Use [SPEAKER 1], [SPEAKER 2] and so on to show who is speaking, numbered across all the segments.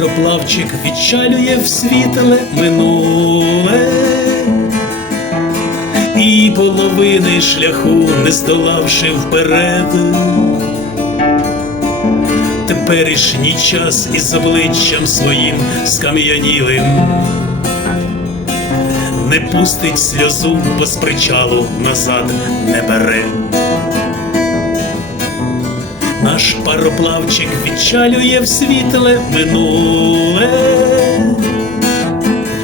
[SPEAKER 1] пароплавчик відчалює в світле минуле, і половини шляху не здолавши вперед. Теперішній час із обличчям своїм скам'янілим не пустить сльозу, бо з причалу назад не бере. Наш пароплавчик відчалює в світле минуле,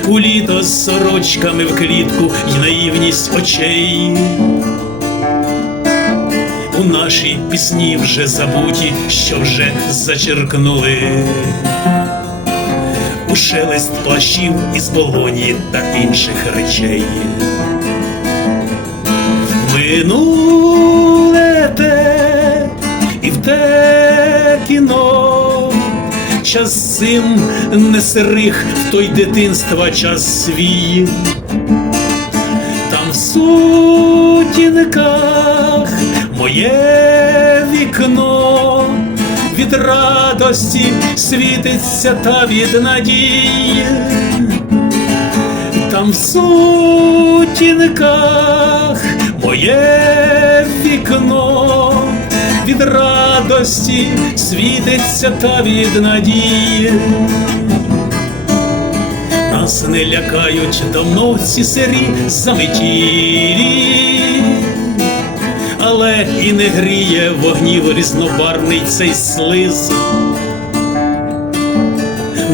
[SPEAKER 1] у літо з сорочками в клітку й наївність очей. У нашій пісні вже забуті, що вже зачеркнули у шелест плащів із болоні та інших речей. Минуле те кіно, час зим не сирих, в той дитинства час свій. Там в сутінках моє вікно від радості світиться та від надії. Там в сутінках моє вікно від радості світиться та від надії. Нас не лякають давно ці сирі заметілі, але і не гріє вогнів різнобарний цей слиз.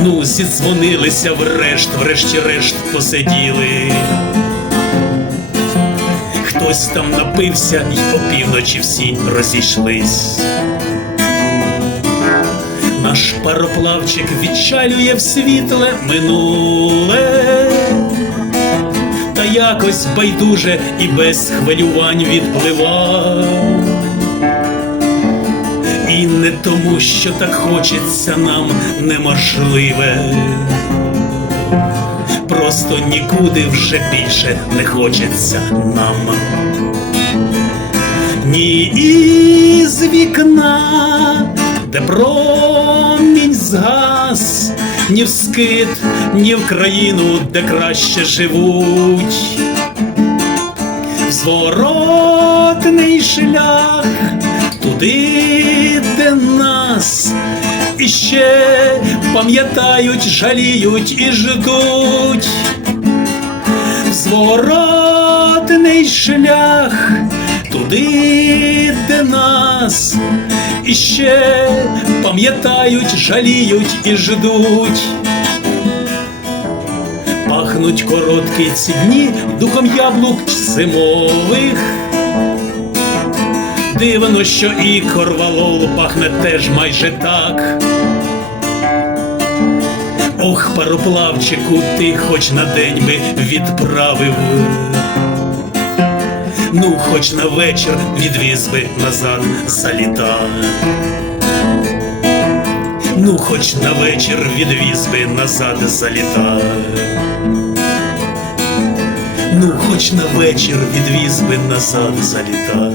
[SPEAKER 1] Ну, зідзвонилися врешт, врешті-решт посиділи. Хтось там напився, й опівночі всі розійшлись. Наш пароплавчик відчалює в світле минуле, та якось байдуже і без хвилювань відплива. І не тому, що так хочеться нам неможливе. Просто нікуди вже більше не хочеться нам. Ні із вікна, де промінь згас, ні в скит, ні в країну, де краще живуть. Зворотний шлях туди, де нас іще пам'ятають, жаліють і ждуть. Зворотний шлях туди, де нас іще пам'ятають, жаліють і ждуть. Пахнуть короткі ці дні духом яблук зимових. Дивно, що і корвалол пахне теж майже так. Ох, пароплавчику, ти хоч на день би відправив. Ну, хоч на вечір відвіз би назад за літа. Ну, хоч на вечір відвіз би назад за літа. Ну, хоч на вечір відвіз би назад за літа.